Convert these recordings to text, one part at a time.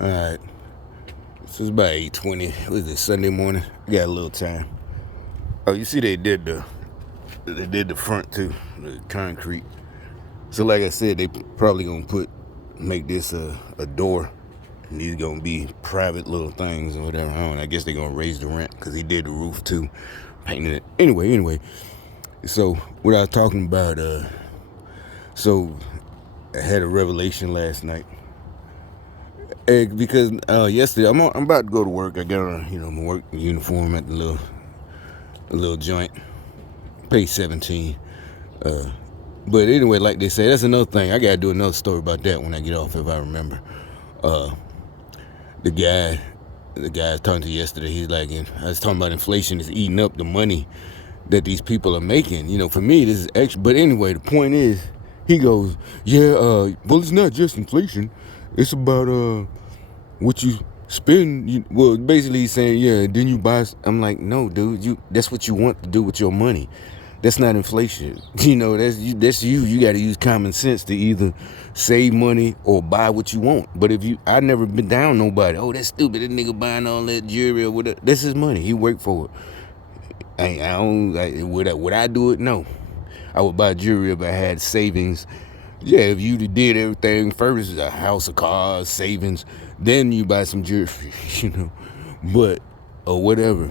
All right. So it's about 8:20. What is it, Sunday morning? We got a little time. Oh, you see they did the front too, the concrete. So like I said, they probably gonna make this a door. And these gonna be private little things or whatever. I don't know. I guess they gonna raise the rent because he did the roof too, painting it. Anyway. So what I was talking about, so I had a revelation last night. Because yesterday I'm about to go to work. I got my work uniform at the little joint. Pay 17. But anyway, like they say, that's another thing. I gotta do another story about that when I get off, if I remember. The guy I was talking to yesterday, he's like, I was talking about inflation is eating up the money that these people are making. For me, this is extra. But anyway, the point is, he goes, yeah, well, it's not just inflation. It's about what you spend. Well, basically he's saying, yeah, then you buy. I'm like, no, dude, that's what you want to do with your money. That's not inflation. That's you. You got to use common sense to either save money or buy what you want. But I never been down nobody. Oh, that's stupid. That nigga buying all that jewelry or whatever. That's his money. He worked for it. Would I do it? No. I would buy jewelry if I had savings. Yeah, if you did everything first, a house, a car, savings, then you buy some jewelry, But, or whatever.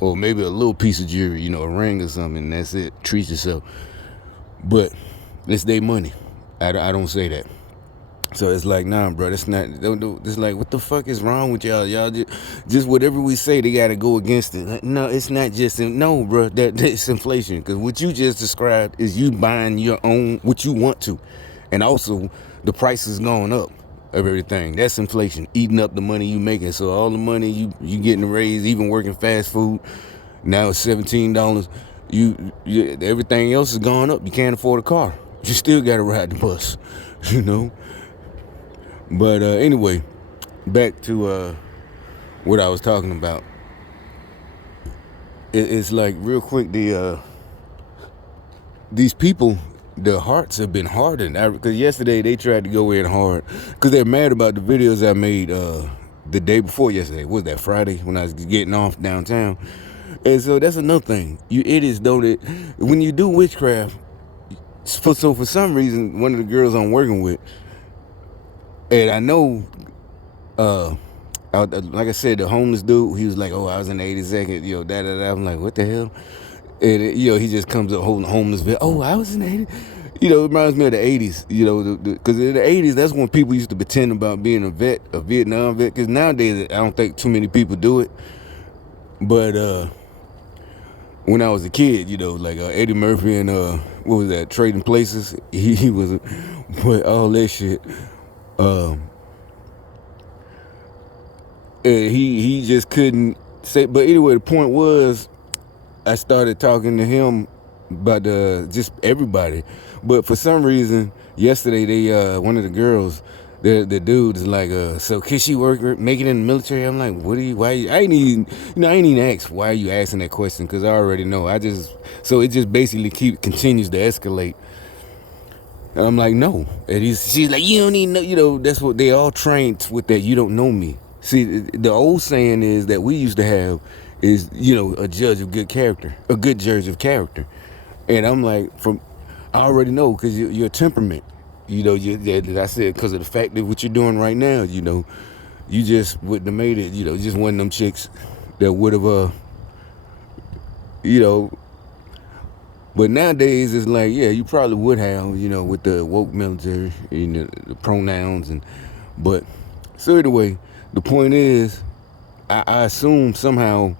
Or maybe a little piece of jewelry, a ring or something, and that's it. Treat yourself. But it's their money. I don't say that. So it's like, nah, bro, that's not. It's like, what the fuck is wrong with y'all? Y'all just whatever we say, they gotta go against it. Like, no, it's not just no, bro. That's inflation. Because what you just described is you buying your own what you want to, and also the price is going up of everything. That's inflation, eating up the money you making. So all the money you getting raised, even working fast food, now it's $17. You everything else is going up. You can't afford a car. You still gotta ride the bus, But anyway, back to what I was talking about. It's like real quick. These people, their hearts have been hardened. Because yesterday they tried to go in hard because they're mad about the videos I made the day before yesterday. What was that, Friday, when I was getting off downtown? And so that's another thing. You idiots don't it when you do witchcraft. For some reason, one of the girls I'm working with, and I know, like I said, the homeless dude, he was like, oh, I was in the 82nd, I'm like, what the hell? And, he just comes up holding a homeless vet. Oh, I was in the 80s. It reminds me of the 80s, because in the 80s, that's when people used to pretend about being a Vietnam vet. Because nowadays, I don't think too many people do it. But when I was a kid, like Eddie Murphy and, what was that, Trading Places? He was, but all that shit. He just couldn't say. But anyway, the point was, I started talking to him about just everybody. But for some reason, yesterday they one of the girls, the dude is like, so can she make it in the military? I'm like, I ain't even asked why are you asking that question, because I already know. So it just basically continues to escalate. And I'm like, no. And she's like, you don't even know, that's what they all trained with, that you don't know me. See, the old saying is that we used to have is, a judge of good character, a good judge of character. And I'm like, I already know, because your temperament, I said, because of the fact that what you're doing right now, you just wouldn't have made it, just one of them chicks that would have, but nowadays it's like, yeah, you probably would have, with the woke military, the pronouns, but so anyway, the point is, I assume somehow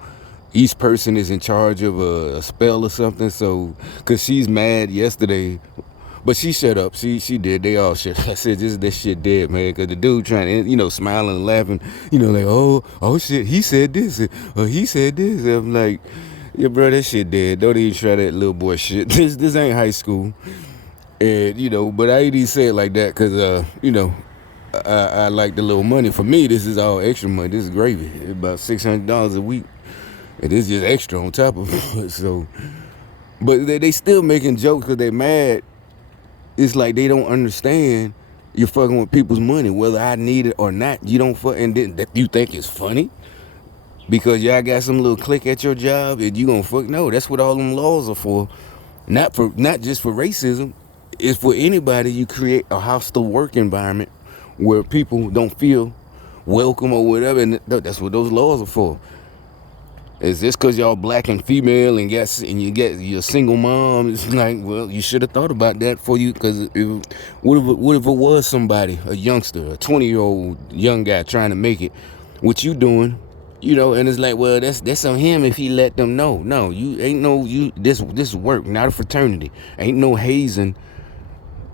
each person is in charge of a spell or something. So, because she's mad yesterday, but she shut up. She did. They all shut. I said, this shit dead, man. Because the dude trying to, smiling and laughing, like, oh shit, he said this, or he said this. I'm like, yeah, bro, that shit dead. Don't even try that little boy shit. This ain't high school. And, but I ain't even say it like that because, I like the little money. For me, this is all extra money. This is gravy. It's about $600 a week. And it's just extra on top of it. So, but they still making jokes because they mad. It's like they don't understand You're fucking with people's money, whether I need it or not. You don't fuck, and then that you think it's funny because y'all got some little clique at your job, and you gonna fuck? No, that's what all them laws are for. Not just for racism. It's for anybody. You create a hostile work environment where people don't feel welcome or whatever, and that's what those laws are for. Is this because y'all black and female and you get you're a single mom? It's like, well, you should have thought about that for you, because what if it was somebody, a youngster, a 20-year-old young guy trying to make it, what you doing, and it's like, well, that's on him if he let them know. No, you ain't no, this work, not a fraternity. Ain't no hazing.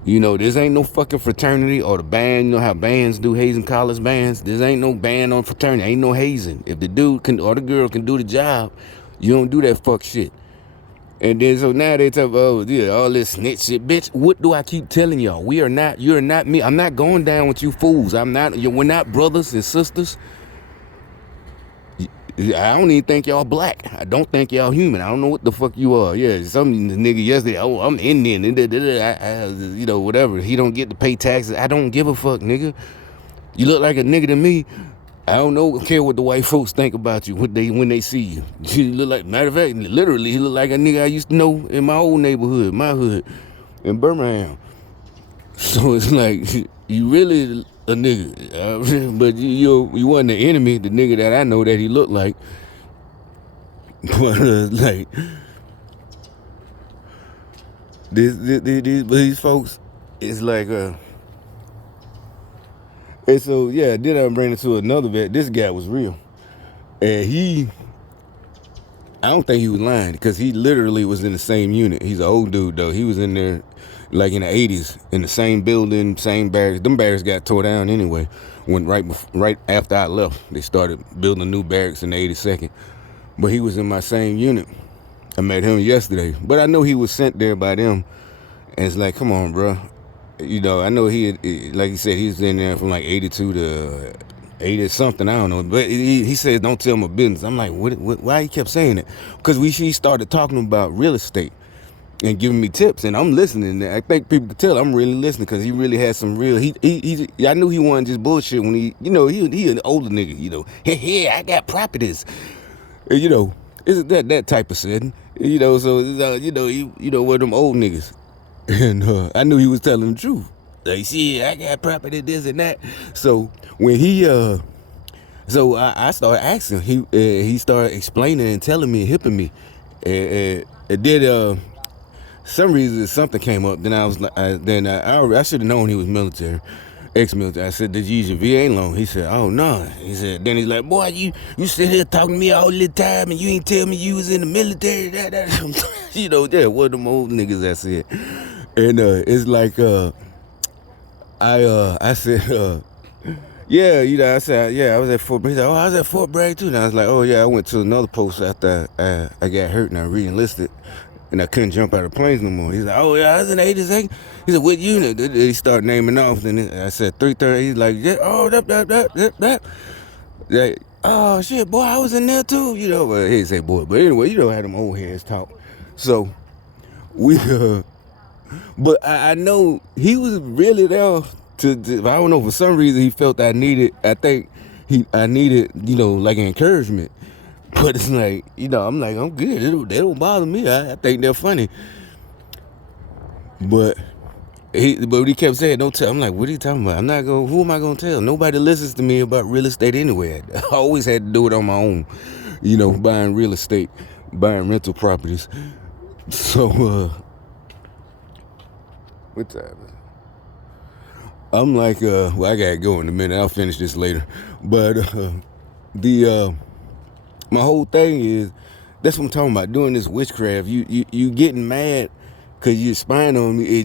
This ain't no fucking fraternity or the band. You know how bands do, hazing college bands? This ain't no ban on fraternity. Ain't no hazing. If the dude can or the girl can do the job, you don't do that fuck shit. And then so now they talk, oh yeah, all this snitch shit. Bitch, what do I keep telling y'all? You're not me. I'm not going down with you fools. We're not brothers and sisters. I don't even think y'all black. I don't think y'all human. I don't know what the fuck you are. Yeah, some nigga yesterday, oh, I'm Indian, whatever. He don't get to pay taxes. I don't give a fuck, nigga. You look like a nigga to me. I don't care what the white folks think about you when they see you. You look like, matter of fact, literally, he look like a nigga I used to know in my old neighborhood, my hood, in Birmingham. So it's like, you really a nigga, but you wasn't the enemy, the nigga that I know that he looked like. But like these folks, it's like and so yeah, then I ran into another vet. This guy was real, and I don't think he was lying, because he literally was in the same unit. He's an old dude though. He was in there like in the 80s, in the same building, same barracks. Them barracks got tore down anyway. When right after I left, they started building new barracks in the 82nd. But he was in my same unit. I met him yesterday, but I know he was sent there by them. And it's like, come on, bro. I know like he said, he was in there from like 82 to 80 something, I don't know. But he said, don't tell my business. I'm like, what, why he kept saying it? Because he started talking about real estate and giving me tips, and I'm listening. I think people could tell I'm really listening, because he really had some real. I knew he wasn't just bullshit when he an older nigga. Hey, I got properties. It's that type of setting. So it's, where them old niggas, and I knew he was telling the truth. Like, shit, I got property, this and that. So when I started asking. He started explaining and telling me and hipping me, and it did. Some reason something came up. Then I was like, I should have known he was military, ex-military. I said, did you use your VA loan? He said, oh no. He said, then he's like, boy, you sit here talking to me all the time, and you ain't tell me you was in the military. Yeah, one of them old niggas I said. And it's like I said yeah, I said, yeah, I was at Fort Bragg. He said, oh, I was at Fort Bragg too. And I was like, oh yeah, I went to another post after I got hurt and I re-enlisted. And I couldn't jump out of planes no more. He's like, oh yeah, I was in the 82nd. He said, what unit? He started naming off. Then I said 330. He's like, yeah, oh, that. Like, oh shit, boy, I was in there too. But he didn't say boy. But anyway, how them old heads talk. So we, but I know he was really there to I don't know, for some reason he felt I needed like encouragement. But it's like, I'm like, I'm good. They don't bother me. I think they're funny. But he kept saying, don't tell. I'm like, what are you talking about? Who am I going to tell? Nobody listens to me about real estate anyway. I always had to do it on my own, buying real estate, buying rental properties. So, what time is it? I'm like, well, I got to go in a minute. I'll finish this later. But my whole thing is, that's what I'm talking about, doing this witchcraft. You getting mad because you're spying on me.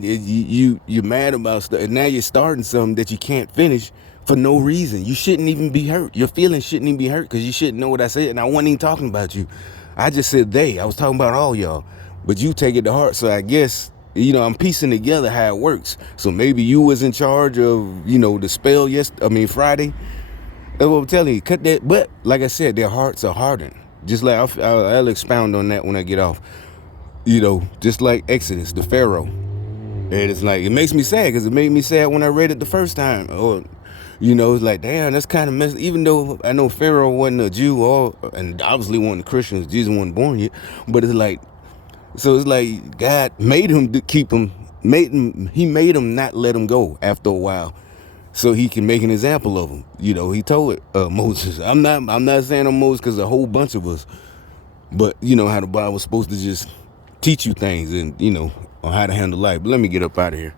You're mad about stuff, and now you're starting something that you can't finish for no reason. You shouldn't even be hurt. Your feelings shouldn't even be hurt, because you shouldn't know what I said, and I wasn't even talking about you. I just said they. I was talking about all y'all, but you take it to heart. So I guess, I'm piecing together how it works. So maybe you was in charge of, the spell Friday. That's what I'm telling you. Cut that. But like I said, their hearts are hardened. Just like I'll expound on that when I get off. Just like Exodus, the Pharaoh. And it's like, it makes me sad because it made me sad when I read it the first time. Or, it's like, damn, that's kind of messed. Even though I know Pharaoh wasn't a Jew, and obviously wasn't a Christian, Jesus wasn't born yet. But it's like, so it's like God made him to keep him, he made him not let him go after a while, so he can make an example of him. He told Moses. I'm not saying I'm Moses because a whole bunch of us, but how the Bible was supposed to just teach you things and on how to handle life. But let me get up out of here.